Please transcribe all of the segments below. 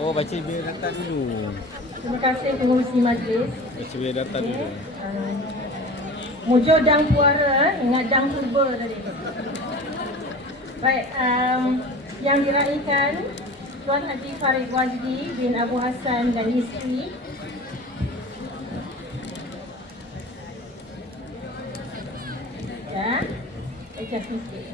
Oh, baca biodata dulu. Terima kasih pengurusi majlis. Baca biodata dulu. Mujo dang puara, ingat dang purba tadi. Baik, yang diraihkan Tuan Haji Farid Wajdi bin Abu Hassan dan isteri. Ya, adjust sikit.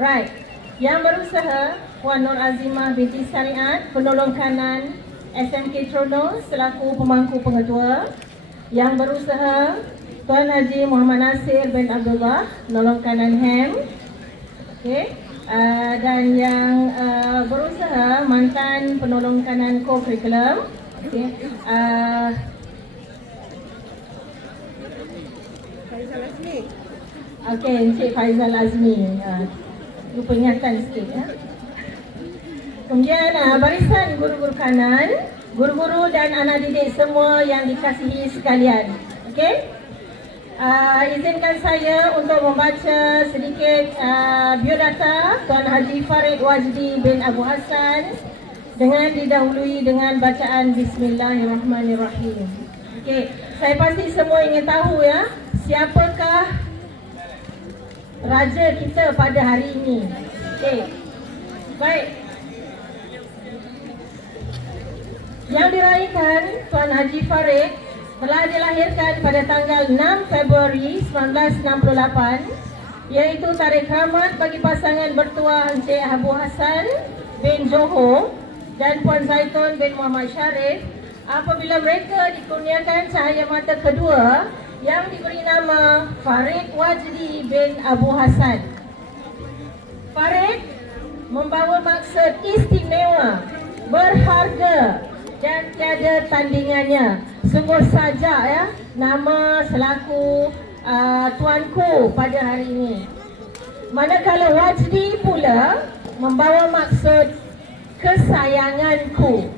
Right, yang berusaha Puan Nur Azimah binti Syariat, penolong kanan SMK Trono selaku pemangku pengetua. Yang berusaha Tuan Haji Muhammad Nasir bin Abdullah, penolong kanan HEM. Okey. Dan yang berusaha mantan penolong kanan co-curriculum. Okey. Faizal Azmi. Okey, Encik Faizal Azmi. Lupa ingatkan sikit ya. Kemudian barisan guru-guru kanan, guru-guru dan anak didik semua yang dikasihi sekalian. Okey. Izinkan saya untuk membaca sedikit biodata Tuan Haji Farid Wajdi bin Abu Hassan dengan didahului dengan bacaan Bismillahirrahmanirrahim. Okey, saya pasti semua ingin tahu ya, siapakah raja kita pada hari ini. Okey. Baik. Yang diraihkan Tuan Haji Farid telah dilahirkan pada tanggal 6 Februari 1968, iaitu tarikh rahmat bagi pasangan bertuah Encik Abu Hassan bin Johor dan Puan Zaitun bin Muhammad Sharif, apabila mereka dikurniakan cahaya mata kedua yang diberi nama Farid Wajdi bin Abu Hassan. Farid membawa maksud istimewa, berharga dan tiada tandingannya. Sungguh saja ya, nama selaku tuanku pada hari ini. Manakala Wajdi pula membawa maksud kesayanganku.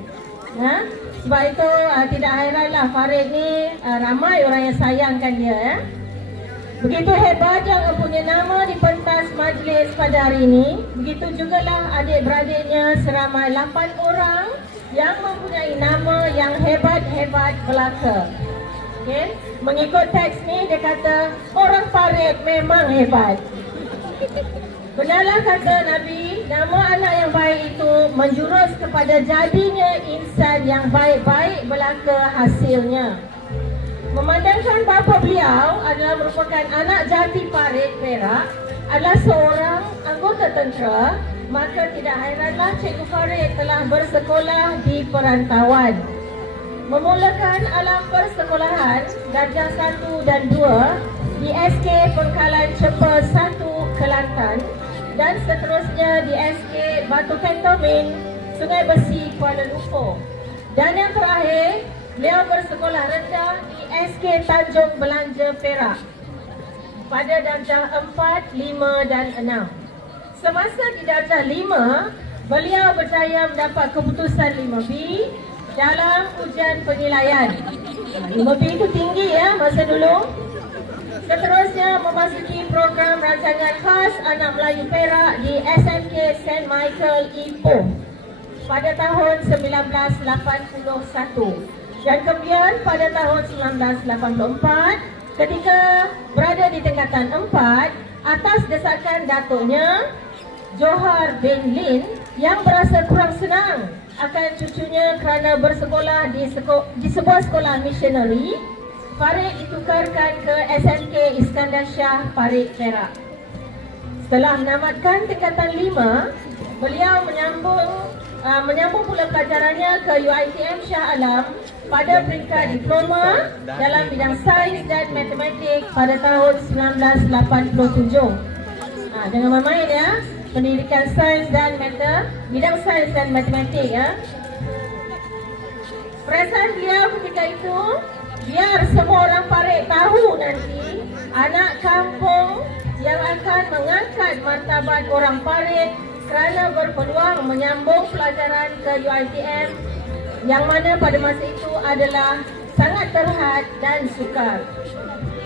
Ya? Sebab itu tidak hairanlah Farid ni ramai orang yang sayangkan dia ya. Begitu hebat yang mempunyai nama di pentas majlis pada hari ini, begitu jugalah adik-beradiknya seramai 8 orang yang mempunyai nama yang hebat-hebat belaka. Okay? Mengikut teks ni dia kata orang Farid memang hebat. Benarlah kata Nabi, nama anak yang baik itu menjurus kepada jadinya insan yang baik-baik belaka hasilnya. Memandangkan bapa beliau adalah merupakan anak jati Farid Perak, adalah seorang anggota tentera, maka tidak hairanlah Cikgu Farid telah bersekolah di perantauan. Memulakan alam persekolahan darjah 1 dan 2 di SK Pengkalan Cepa 1 Kelantan dan seterusnya di SK Batu Kentomin Sungai Besi Kuala Lumpur. Dan yang terakhir, beliau bersekolah rendah di SK Tanjung Belanja Perak pada darjah 4, 5 dan 6. Semasa di darjah 5, beliau berjaya mendapat keputusan 5B dalam ujian penilaian. 5B itu tinggi ya masa dulu. Seterusnya memasuki program rancangan khas anak Melayu Perak di SMK St. Michael Ipoh pada tahun 1981. Dan kemudian pada tahun 1984, ketika berada di tingkatan 4, atas desakan datuknya Johar bin Lin yang berasa kurang senang akan cucunya kerana bersekolah di sebuah sekolah misioneri, Farid ditukarkan ke SMK Iskandar Shah Farid Perak. Setelah menamatkan tingkatan 5, beliau menyambung pula pelajarannya ke UiTM Shah Alam pada peringkat diploma dalam bidang sains dan matematik pada tahun 1987. Jangan main-main ya, pendidikan sains dan bidang sains dan matematik ya. Perasaan beliau ketika itu, biar semua orang Farid tahu nanti anak kampung yang akan mengangkat martabat orang Farid kerana berpeluang menyambung pelajaran ke UiTM yang mana pada masa itu adalah sangat terhad dan sukar.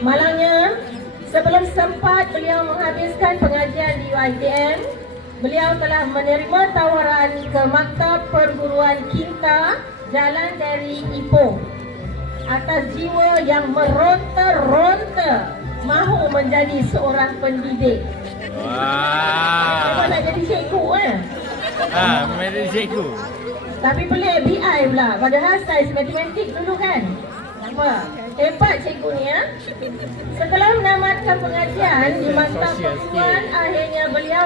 Malangnya, sebelum sempat beliau menghabiskan pengajian di UiTM, beliau telah menerima tawaran ke Maktab Perguruan Kinta Jalan dari Ipoh atas jiwa yang meronta-ronta mahu menjadi seorang pendidik. Memang nak jadi cikgu Menjadi cikgu. Tapi pelik BI pula. Padahal sains matematik dulu kan. Apa? Hebat cikgu ni ya. Setelah menamatkan pengajian di Maktab Perguruan, akhirnya beliau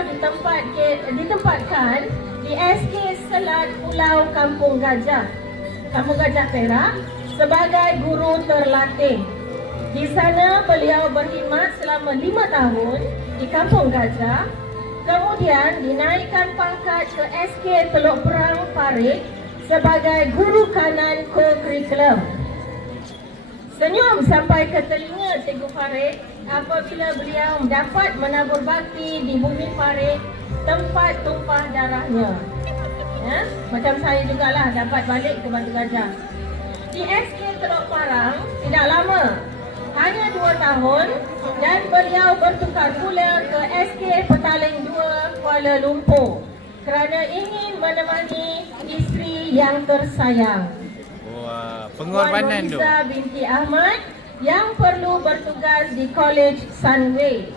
ditempatkan di SK Selat Pulau Kampung Gajah Perak sebagai guru terlatih. Di sana beliau berkhidmat selama 5 tahun di Kampung Gajah. Kemudian dinaikkan pangkat ke SK Teluk Perang Parit sebagai guru kanan co-curriculum. Senyum sampai ke telinga Cikgu Farid apabila beliau dapat menabur bakti di bumi Parit, tempat tumpah darahnya. Ya, macam saya jugalah dapat balik ke Batu Gajah. Di SK Teluk Perang tidak lama, hanya 2 tahun, dan beliau bertukar pula ke SK Petaling 2 Kuala Lumpur kerana ingin menemani isteri yang tersayang, Wah, pengorbanan tu. Nurhaliza binti Ahmad, yang perlu bertugas di College Sunway.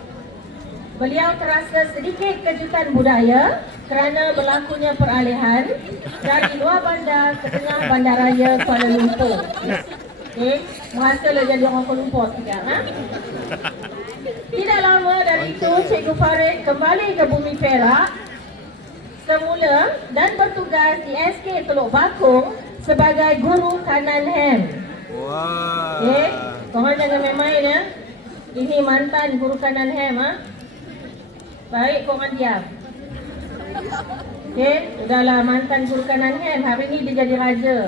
Beliau terasa sedikit kejutan budaya kerana berlakunya peralihan dari luar bandar ke tengah bandaraya Kuala Lumpur. Okey, merasalah jadi orang Kuala Lumpur sekejap. Tidak lama dari itu, Cikgu Farid kembali ke bumi Perak semula dan bertugas di SK Teluk Bakung sebagai guru kanan ham. Wah. Okey, korang jangan main-main ya. Ini mantan guru kanan ham Baik, korang diam. Okey, udahlah mantan guru kanan ham. Hari ini dia jadi raja.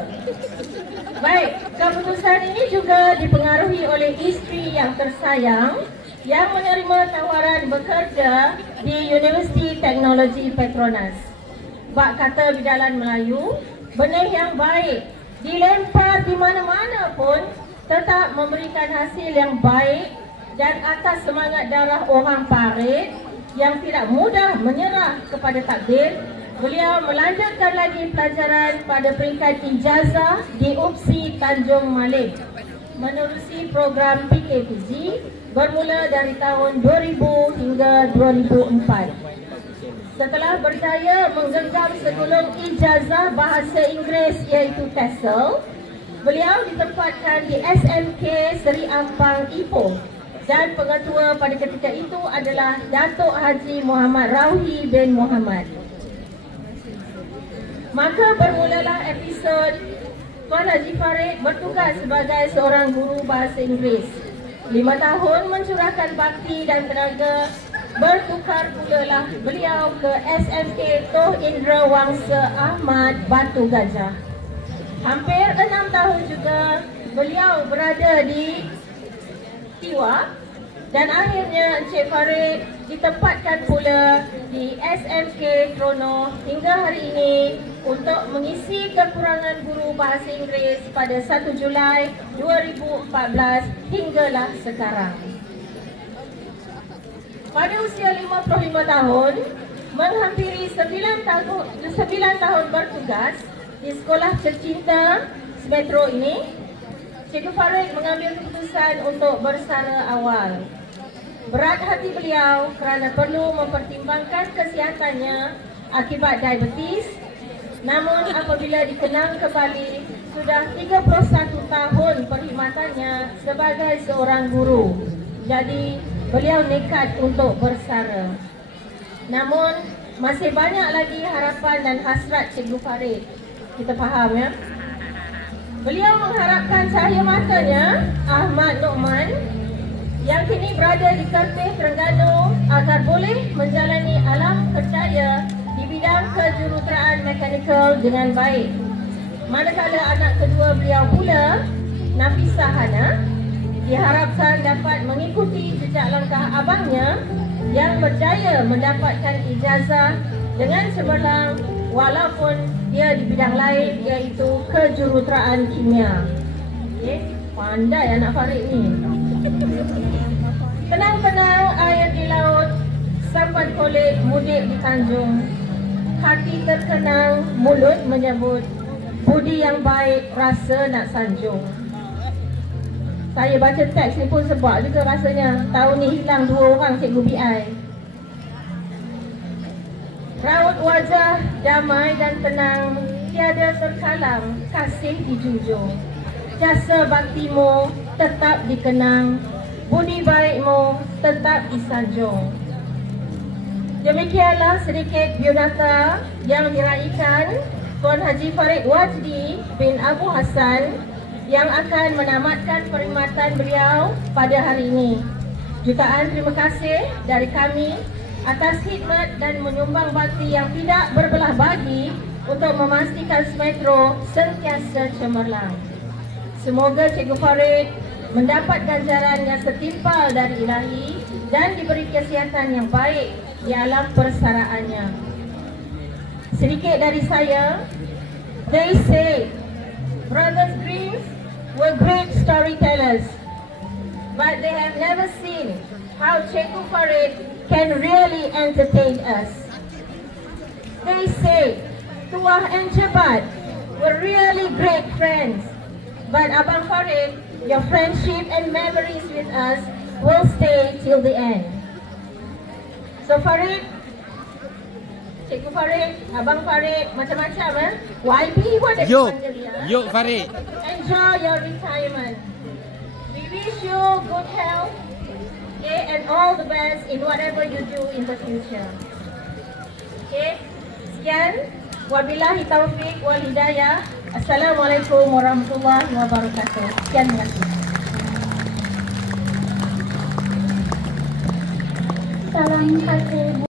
Baik, keputusan ini juga dipengaruhi oleh isteri yang tersayang yang menerima tawaran bekerja di Universiti Teknologi Petronas. Bak kata bidalan Melayu, benih yang baik dilempar di mana-mana pun tetap memberikan hasil yang baik, dan atas semangat darah orang Parit yang tidak mudah menyerah kepada takdir, beliau melanjutkan lagi pelajaran pada peringkat ijazah di UPSI Tanjung Malik menerusi program PKPG bermula dari tahun 2000 hingga 2004. Setelah berjaya menggenggam segulung ijazah bahasa Inggeris iaitu TESOL, beliau ditempatkan di SMK Seri Ampang Ipoh, dan pengetua pada ketika itu adalah Datuk Haji Muhammad Rauhi bin Muhammad. Maka bermulalah episod Tuan Haji Farid bertugas sebagai seorang guru bahasa Inggeris. 5 tahun mencurahkan bakti dan tenaga, bertukar pula lah beliau ke SMK Toh Indra Wangsa Ahmad Batu Gajah. Hampir 6 tahun juga beliau berada di Tiwa, dan akhirnya Encik Farid ditempatkan pula di SMK Trono hingga hari ini untuk mengisi kekurangan guru bahasa Inggeris pada 1 Julai 2014 hinggalah sekarang. Pada usia 55 tahun, menghampiri 9 tahun bertugas di sekolah tercinta Metro ini, Cikgu Farid mengambil keputusan untuk bersara awal. Berat hati beliau kerana perlu mempertimbangkan kesihatannya akibat diabetes. Namun apabila dikenang kembali, sudah 31 tahun perkhidmatannya sebagai seorang guru. Jadi beliau nekat untuk bersara. Namun masih banyak lagi harapan dan hasrat Cikgu Farid. Kita faham ya. Beliau mengharapkan cahaya matanya, Ahmad No'man, yang kini berada di Kertih, Terengganu, agar boleh menjalani alam kerjaya di bidang kejuruteraan mekanikal dengan baik. Manakala anak kedua beliau pula, Nafisah Hana, diharapkan dapat mengikuti jejak langkah abangnya yang berjaya mendapatkan ijazah dengan cemerlang walaupun dia di bidang lain iaitu kejuruteraan kimia. Okey, pandai anak Farid ni. Tenang-tenang air di laut, Sampan Kolej mudik di Tanjung. Hati terkenang, mulut menyebut, budi yang baik, rasa nak sanjung. Saya baca teks ni pun sebab juga rasanya tahun ni hilang 2 orang cikgu BI. Raut wajah damai dan tenang, tiada terkalang, kasih dijunjung. Jasa baktimu tetap dikenang, budi baikmu tetap disanjung. Demikianlah sedikit biodata yang diraikan Tuan Haji Farid Wajdi bin Abu Hassan yang akan menamatkan perkhidmatan beliau pada hari ini. Jutaan terima kasih dari kami atas khidmat dan menyumbang bakti yang tidak berbelah bagi untuk memastikan Semetro sentiasa cemerlang. Semoga Cikgu Farid mendapat ganjaran yang setimpal dari Ilahi dan diberi kesihatan yang baik di alam persaraannya. Sedikit dari saya, they say Brothers Grimm were great storytellers, but they have never seen how Cikgu Farid can really entertain us. They say Tuah and Cepat were really great friends, but Abang Farid, your friendship and memories with us will stay till the end. So Farid, Cikgu Farid, Abang Farid, macam-macam YB pun ada panggil dia. Yuk Farid. Enjoy your retirement. We wish you good health, okay, and all the best in whatever you do in the future. Okay, sekian. Wabillahi taufiq wal hidayah. Assalamualaikum warahmatullahi wabarakatuh. Sekian, terima kasih. Salam kasih.